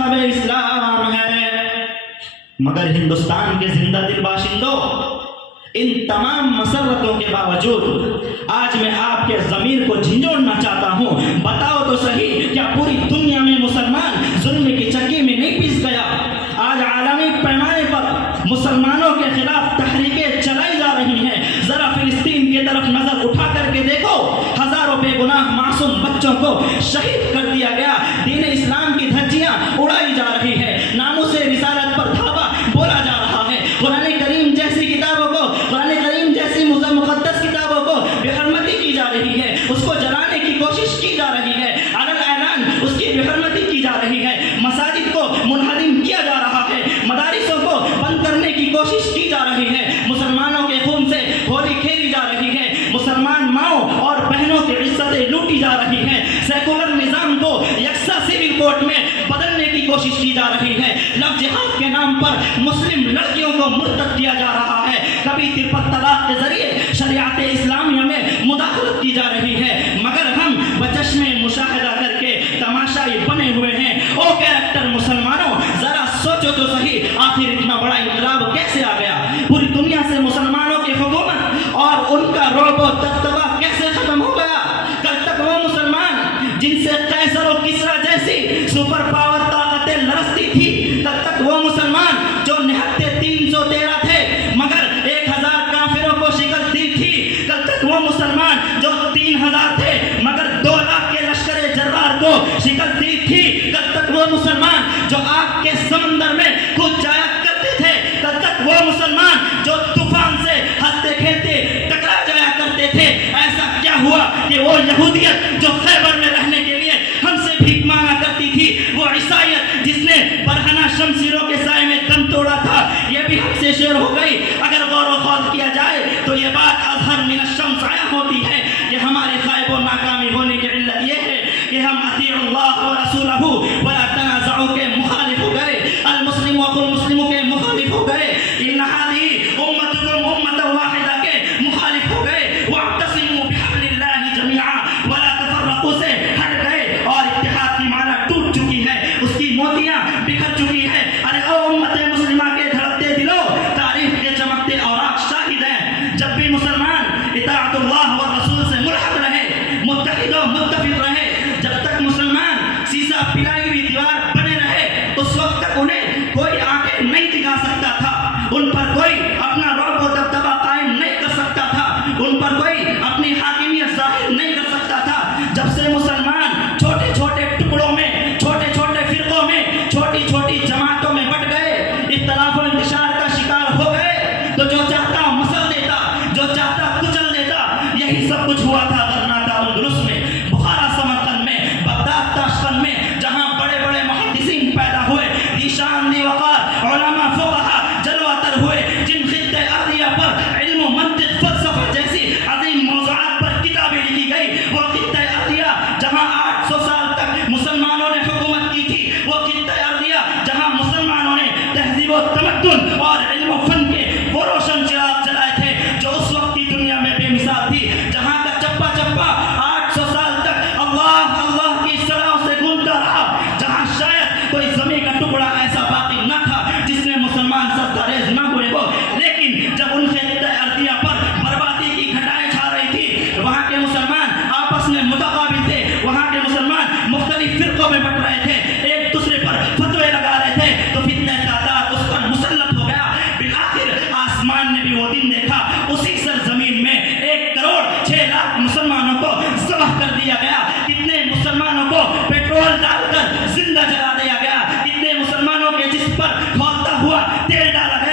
मजहब इस्लाम है। मगर हिंदुस्तान के जिंदा दिल बाशिंदों, इन तमाम मसरतों के बावजूद आज मैं आपके ज़मीर को झंझोड़ना चाहता हूँ। बताओ तो सही, क्या पूरी दुनिया में मुसलमान जुल्म की चक्की में नहीं पिस गया? आज आलमी पैमाने पर मुसलमानों के खिलाफ तहरीकें चलाई जा रही हैं। जरा फिलिस्तीन की तरफ नजर उठा करके देखो, हजारों बेगुनाह मासूम बच्चों को शहीद कर दिया गया। दीन इस्लाम की धज्जियां उड़ाई जा रही है, नामूसे रिसालत पर धावा बोला जा रहा है। कुरान करीम जैसी किताबों को, कुरान करीम जैसी मुक़द्दस किताबों को बेहरमती की जा रही है, उसको जलाने की कोशिश की जा रही है, अलल ऐलान उसकी बेहरमती की जा रही है। मसाजिद को मुनहदिम किया जा रहा है, मदारिसों को बंद करने की कोशिश की जा रही है, मुसलमानों के खून से होली खेली जा रही है, मुसलमान माओ और बहनों की इज्जतें लूटी जा रही हैं, सेकुलर निज़ाम को यकसा सिविल कोर्ट में बदलने की कोशिश की जा रही है, लव जिहाद के नाम पर मुस्लिम लड़कियों को मुर्तद किया जा रहा है, कभी तिरपत तलाक के जरिए शरीयत इस्लामिया में मुदाखलत की जा रही है। मगर हम बचश्मे मुशाहिदा करके तमाशाई बने हुए हैं। ओ कैरेक्टर मुसलमानों, जरा सोचो तो सही, आखिर इतना बड़ा इंकलाब कैसे आ गया? पूरी दुनिया से मुसलमानों की हुकूमत और उनका रोब और दबदबा कैसे खत्म हो गया? कल तक वो मुसलमान जिनसे कैसर और किसरा जैसी सुपर पावर ताकतें लरसती थी, तब तक वो मुसलमान जो निहत्ते 313 थे मगर 1000 काफिरों को शिकस्त दी थी, कल तक वो मुसलमान जो 3000 थे मगर 2 लाख के लश्कर जर्रार को शिकस्त दी थी, कल तक वो मुसलमान जो आग के समंदर में कूद जाया करते थे, कल तक वो मुसलमान जो तूफान से हंसते खेलते टकरा जाया करते थे। ऐसा क्या हुआ कि वो यहूदियत जो खैबर में रहने के लिए हमसे भीख मांगा करती थी, वो ईसाईयत जिसने बरहना शमशीरों के साए में दम तोड़ा था, ये भी हमसे शेर हो गई। अगर गौर व खौज किया जाए तो ये बात अज़हर मिन अश-शम्स आया होती है कि हमारी ख़ैब और नाकामी होने की इल्लत ये है कि हम अतीउल्लाह व रसूलहू वला तनाज़अू के मुखालिफ हो गए, अल मुस्लिम व कुल मुस्लिमों के मुखालिफ हो गए, इन हाज़िही उम्मतुकुम उम्मतन वाहिदा के मुखालिफ हो गए, वअतसिमू बिहब्लिल्लाहि जमीआ वला तफर्रकू से हट गए और इत्तिहाद की माला टूट चुकी है, उसकी मोतियां बिखर चुकी है। अरे ओ उम्मत मुस्लिमा के धड़कते दिलों, तारीख के चमकते औराक शाहिद हैं, जब भी मुसलमान इताअतुल्लाह व रसूल से मुल्हक रहे, मुत्तहिद व मुत्तफिक रहे, जब तक मुसलमान सीसा पिलाई हुई दीवार बने रहे, उस वक्त तक उन्हें कोई आंखें नहीं दिखा सकता था, उन पर कोई अपना रौब व दबदबा कायम नहीं कर सकता था, उन पर कोई अपनी हाकिमियत जाहिर नहीं कर सकता था। जब से मुसलमान छोटे छोटे टुकड़ों में, छोटे छोटे फिरकों में, छोटी छोटी जमातों में बट गए, इख्तिलाफ और इंतशार का शिकार हो गए, तो जो चाहता मसल देता, जो चाहता कुचल देता। यही सब कुछ हुआ था गरनाता अंदलुस में, बुखारा समरकंद में, बगदाद ताशकंद में, जहां बड़े बड़े मुहद्दिसीन पैदा हुए, ईशान वक़ार उलमा फुक़हा जलवातर हुए, जिन खित्ते अर्दिया पर इल्म मंतिक़ फ़लसफ़ा जैसी अज़ीम मौज़ूआत पर किताबें लिखी गई, वो खित्ते अर्दिया जहां 800 साल तक मुसलमानों ने हुकूमत की थी, वो खित्ते अर्दिया जहां मुसलमानों ने तहज़ीब व तमद्दुन और इल्म व फन के वो रोशन चिराग जलाए थे, जो उस वक्त की दुनिया में बेमिसाल थी, जहां का चप्पा चप्पा 800 साल तक अल्लाह अल्लाह की सलाह से गूंजता रहा, जहां शायद कोई ज़मीन का टुकड़ा ऐसा बाकी न था जिसमें मुसलमान सजदारेज़ न हुए हो। लेकिन जब उन खित्ते अर्दिया पर बर्बादी की घटाएं छा रही थी, वहां के मुसलमान आपस में मुतकाबिल थे, वहां के मुसलमान मुख्तलिफ फिरकों में बट रहे थे, एक दूसरे पर फतवे लगा रहे थे, तो फितने का तार उस पर मुसल्लत हो गया। बिलाखिर आसमान ने भी वो दिन देखा, उसी सरजमीन में 1,06,00,000 मुसलमानों को ज़ब्ह कर दिया गया। कितने मुसलमानों को पेट्रोल डालकर जिंदा जला दिया गया, कितने मुसलमानों के जिस्म पर खौलता हुआ तेल डाला गया।